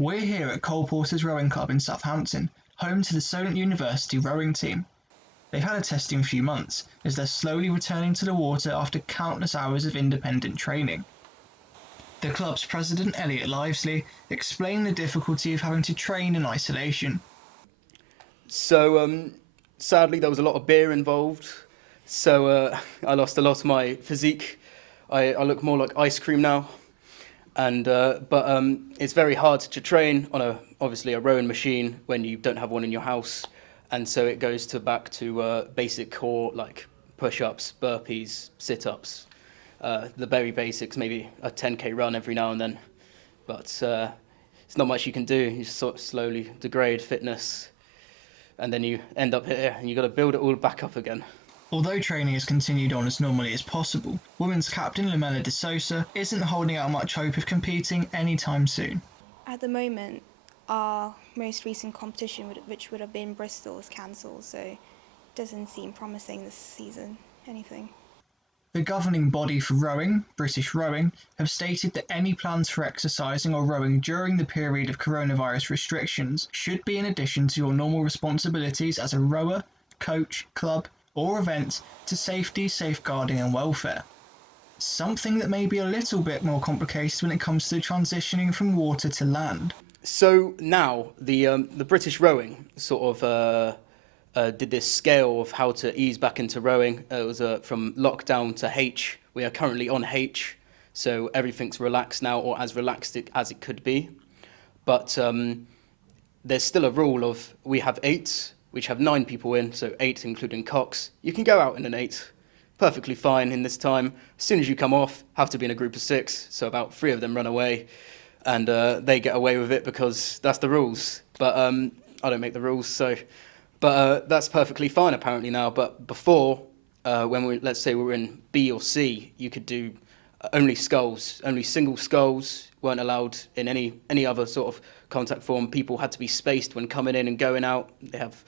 We're here at Cole Porter's Rowing Club in Southampton, home to the Solent University rowing team. They've had a testing few months, as they're slowly returning to the water after countless hours of independent training. The club's president, Elliot Livesley, explained the difficulty of having to train in isolation. So sadly, there was a lot of beer involved. So I lost a lot of my physique. I look more like ice cream now. But it's very hard to train on obviously a rowing machine when you don't have one in your house. And so it goes back to basic core, like push-ups, burpees, sit-ups, the very basics, maybe a 10k run every now and then. But it's not much you can do. You sort of slowly degrade fitness, and then you end up here, and you've got to build it all back up again. Although training has continued on as normally as possible, women's captain Lamella de Sousa isn't holding out much hope of competing anytime soon. At the moment, our most recent competition, which would have been Bristol, is cancelled, so it doesn't seem promising this season, anything. The governing body for rowing, British Rowing, have stated that any plans for exercising or rowing during the period of coronavirus restrictions should be in addition to your normal responsibilities as a rower, coach, club, or event to safety, safeguarding and welfare. Something that may be a little bit more complicated when it comes to transitioning from water to land. So now the British Rowing sort of did this scale of how to ease back into rowing. It was from lockdown to H. We are currently on H, so everything's relaxed now, or as relaxed as it could be. But there's still a rule of we have 8, which have 9 people in, so 8 including cocks. You can go out in an 8, perfectly fine in this time. As soon as you come off, have to be in a group of 6, so about 3 of them run away, and they get away with it because that's the rules. But I don't make the rules, so... But that's perfectly fine apparently now. But before, let's say we were in B or C, you could do only sculls, only single sculls, weren't allowed in any other sort of contact form. People had to be spaced when coming in and going out. They have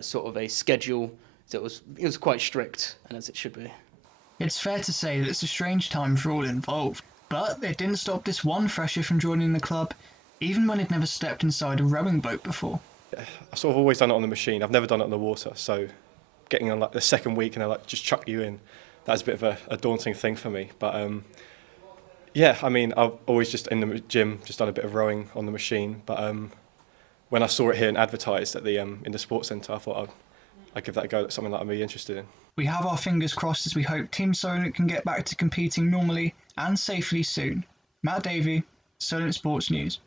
sort of a schedule, so it was quite strict, and as it should be. It's fair to say that it's a strange time for all involved, but it didn't stop this one fresher from joining the club, even when he'd never stepped inside a rowing boat before. I've sort of always done it on the machine. I've never done it on the water, so getting on like the second week and they're like just chuck you in, that's a bit of a daunting thing for me. But yeah, I mean, I've always just in the gym just done a bit of rowing on the machine. But when I saw it here and advertised at the in the sports centre, I thought I'd give that a go. That's something that I'm really interested in. We have our fingers crossed as we hope Team Solent can get back to competing normally and safely soon. Matt Davey, Solent Sports News.